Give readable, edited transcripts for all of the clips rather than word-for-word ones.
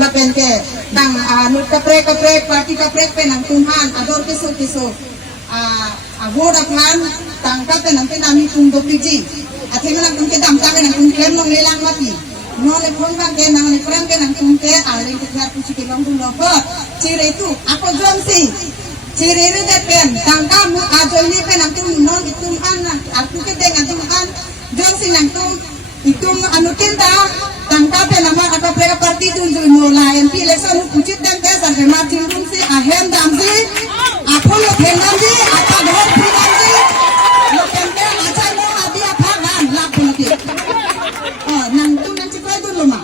lapen ke tang nut kaprek parti kaprek pe nang Tuhan ador kiso agoda kan tang kape nang penami tung dopiji athena nang ke dam ta nang tung klem nang lelang mati no le phone kan ke nang le pran ke nang tung ke ale ke thar puchi ke long tung lopo cire itu ako jomsi cire re de pen tang ka mu ajoi pe nang tung no itung an aku ke dengan tung an jomsi nang tung itung anu tinta tangka pe nama atau pera parti tunjuk nolai MP election pucit dan tes sampai mati rum si ahem damsi aku lo pendamsi apa ghar pendamsi lo pente acha lo adi apa gan lap nanti nang tu nanti kau dulu mah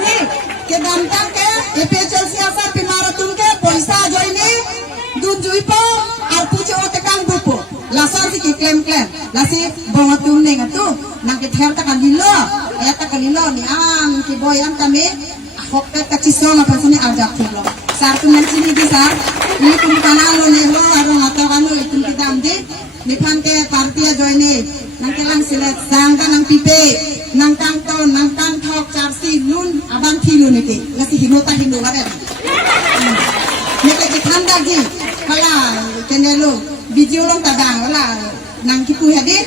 ni ke damtang ke EPCL siasa pimara tungke poisa join ni tunjuk po arpuce otekang bupo lasar si klaim lasi bawa tumne ngatu nang kithel ta kanilo eta kanilo ni an ki boyan kami hokka kachisong apa sini ajak thilo sar tu mencini di sar ni tum kanalo ne lo arong atau kanu itu kita amdi ni pan ke partia join ni nang kelang silat sangka nang pipe nang kangton nang kangthok charsi nun abang thilo ni ti lasi hinota hindo ada ni ke thanda ji kala kenelo video long tadang wala nang kipu hadir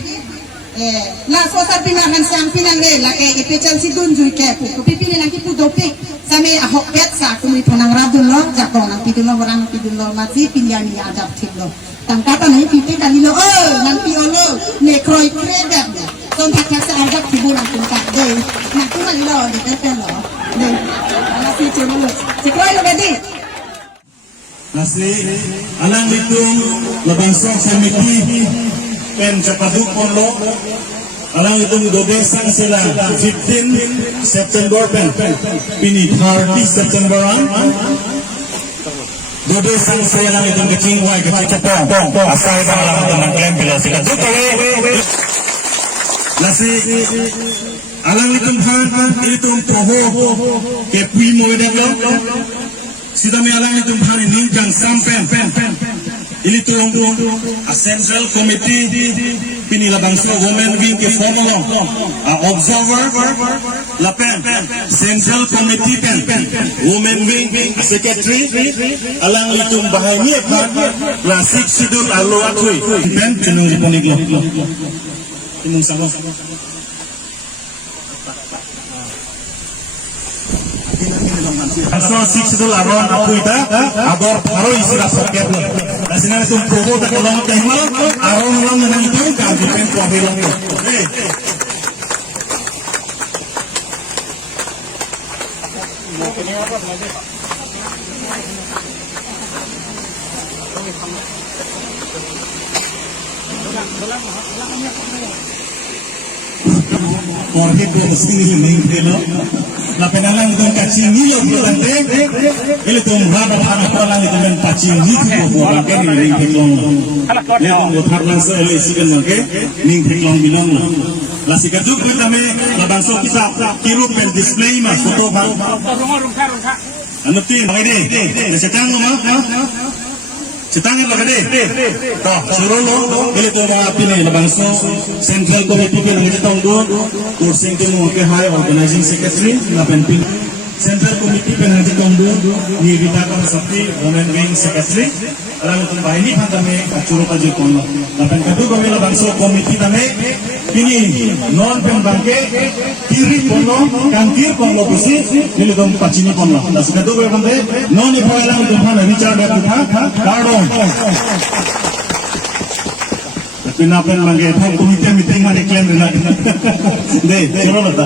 la sosar pinahan sang pinangre la ke EPCL si dunjui ke pu pipili nang kipu dopik same ahok pet sa kumi panang radun lo jakong nang pidulo orang pidulo mati pinyani adap thilo tangkata nai pipe kalilo nang piolo ne kroi kredat ton thak sa adap thibu nang tungkat de nang tu kalilo de te lo de ala si chulo si kroi lo bedi nasi alang litung labansong semiti pen capaduk polo alang litung dodesang sila 15 September pen pini 30 September dodesang sila lang itong kecing wai kecing capong asal bang lang itong klaim bila sila dutawe nasi alang litung han itong poho ke puimo wedang sida mi alang itu hari ningkang sampen ini tu a central committee pini labangso women wing ke formal observer lapen central committee pen women wing secretary alang itu bahaya klasik sidul alo atui pen cenung diponiglo imung sama asal six itu lawan aku itu ador baru istilah soket lo. Nasinya itu promo tak kalau mau kehimal, aron ulang dengan itu kan dipen kuahil lo. Korhit itu sini nih lo. La penalang itu kacing ni lo tante, ele tu murah apa orang itu men kacing ni tu buat kan ni peklong lo. Ele tu buat langsung ele sikan lagi, ni peklong bilang lo. La sikatu kita me la bangso kita kilo pen display mas foto bang. Anu tin bang ini, cetang lo mah. Cetangan lo kade, toh suruh lo, ele tu mau api ni la bangso central committee ke nanti tunggu, kursi itu mau ke high organizing secretary, na penting central committee pe nanti tunggu, ni kita kan seperti women wing secretary, alam itu bahaya ni kan kami acuru kaji kono, na penting kami la bangso committee kami ini non pembangke kiri kono, kangkir kono bersih, ini dong pacini kono, na sekadu kami non ibu alam itu mana bicara berapa, kardon. Kenapa yang manggil komite meeting mana klaim dengan deh, coba bata.